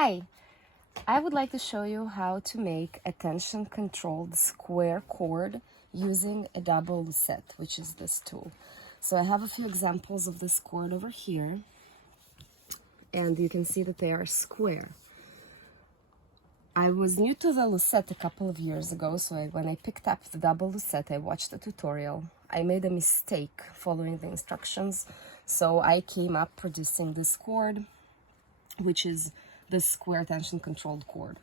Hi, I would like to show you how to make a tension-controlled square cord using a double lucet, which is this tool. So I have a few examples of this cord over here, and you can see that they are square. I was new to the lucet a couple of years ago, so when I picked up the double lucet, I watched a tutorial. I made a mistake following the instructions, so I came up producing this cord, which is this square tension controlled cord.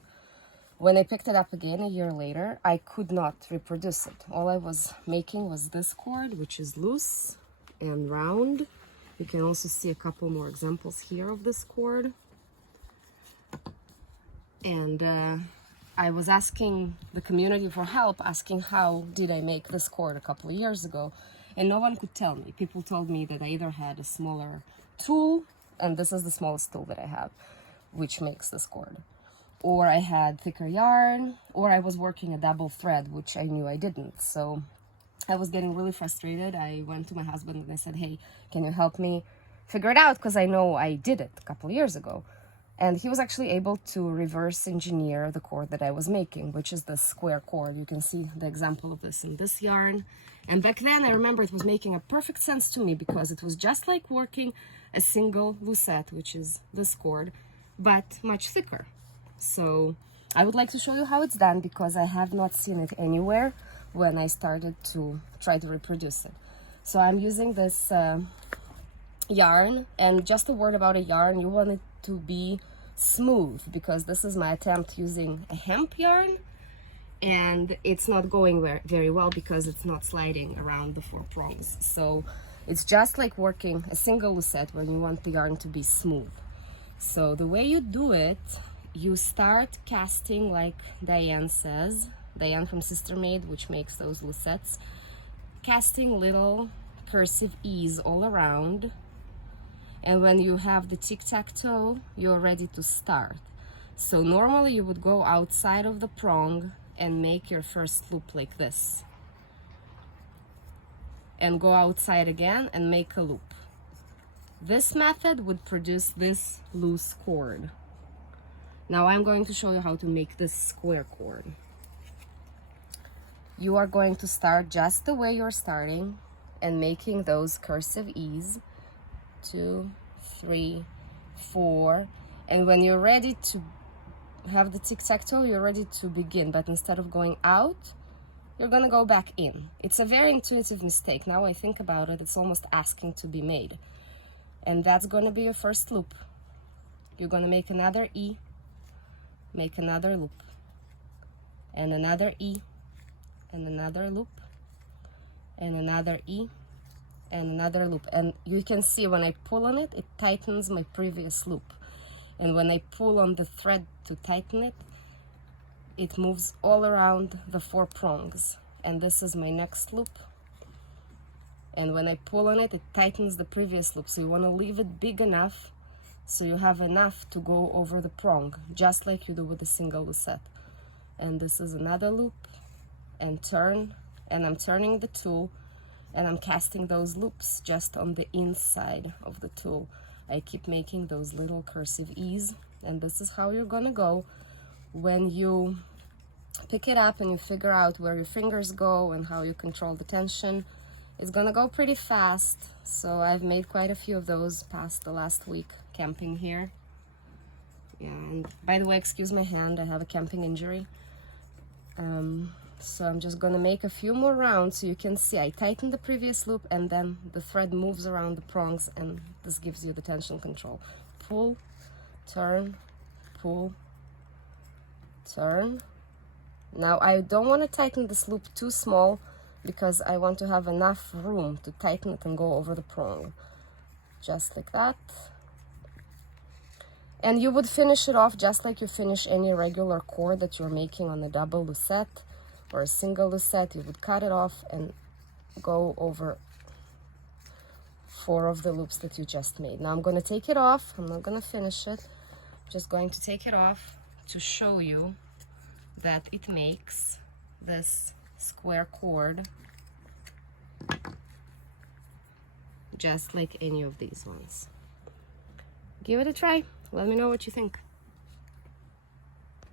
When I picked it up again a year later, I could not reproduce it. All I was making was this cord, which is loose and round. You can also see a couple more examples here of this cord. And I was asking the community for help, asking how did I make this cord a couple of years ago, and no one could tell me. People told me that I either had a smaller tool, and this is the smallest tool that I have, which makes this cord, or I had thicker yarn, or I was working a double thread, which I knew I didn't. So I was getting really frustrated. I went to my husband and I said, hey, can you help me figure it out? Because I know I did it a couple of years ago. And he was actually able to reverse engineer the cord that I was making, which is the square cord. You can see the example of this in this yarn. And back then I remember it was making a perfect sense to me because it was just like working a single lucet, which is this cord, but much thicker. So I would like to show you how it's done because I have not seen it anywhere when I started to try to reproduce it. So I'm using this yarn, and just a word about a yarn, you want it to be smooth because this is my attempt using a hemp yarn, and it's not going very well because it's not sliding around the four prongs. So it's just like working a single lucet when you want the yarn to be smooth. So the way you do it, you start casting like Diane says, Diane from Sister Made, which makes those lucets, casting little cursive E's all around. And when you have the tic-tac-toe, you're ready to start. So normally you would go outside of the prong and make your first loop like this. And go outside again and make a loop. This method would produce this loose cord. Now I'm going to show you how to make this square cord. You are going to start just the way you're starting and making those cursive E's. 2, 3, 4, and when you're ready to have the tic-tac-toe, you're ready to begin, but instead of going out, you're gonna go back in. It's a very intuitive mistake. Now I think about it, it's almost asking to be made. And that's gonna be your first loop. You're gonna make another E, make another loop, and another E, and another loop, and another E, and another loop. And you can see when I pull on it, it tightens my previous loop. And when I pull on the thread to tighten it, it moves all around the four prongs. And this is my next loop. And when I pull on it, it tightens the previous loop. So you want to leave it big enough so you have enough to go over the prong, just like you do with a single lucet. And this is another loop, and turn, and I'm turning the tool, and I'm casting those loops just on the inside of the tool. I keep making those little cursive E's, and this is how you're gonna go when you pick it up and you figure out where your fingers go and how you control the tension. It's gonna go pretty fast, so I've made quite a few of those past the last week camping here. Yeah, and by the way, excuse my hand, I have a camping injury. So I'm just gonna make a few more rounds so you can see I tighten the previous loop and then the thread moves around the prongs, and this gives you the tension control. Pull, turn, pull, turn. Now I don't want to tighten this loop too small because I want to have enough room to tighten it and go over the prong. Just like that. And you would finish it off just like you finish any regular cord that you're making on a double lucet or a single lucet. You would cut it off and go over 4 of the loops that you just made. Now I'm going to take it off. I'm not going to finish it. I'm just going to take it off to show you that it makes this square cord just like any of these ones. Give it a try. Let me know what you think.